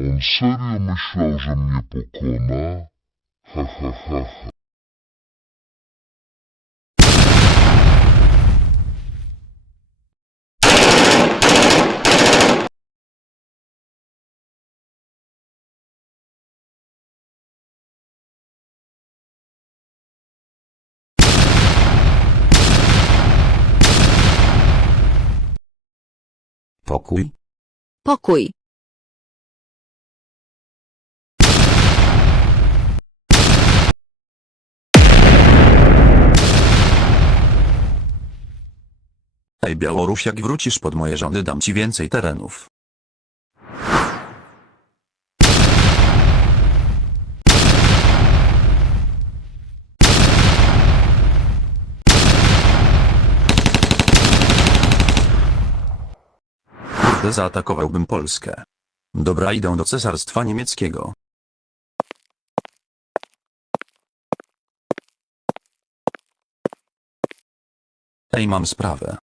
On serio myślał, że mnie pokona? Ha, ha, ha, ha. Pokój? Pokój. Ej Białoruś jak wrócisz pod moje rządy dam ci więcej terenów. Zaatakowałbym Polskę. Dobra idę do cesarstwa niemieckiego. Ej mam sprawę.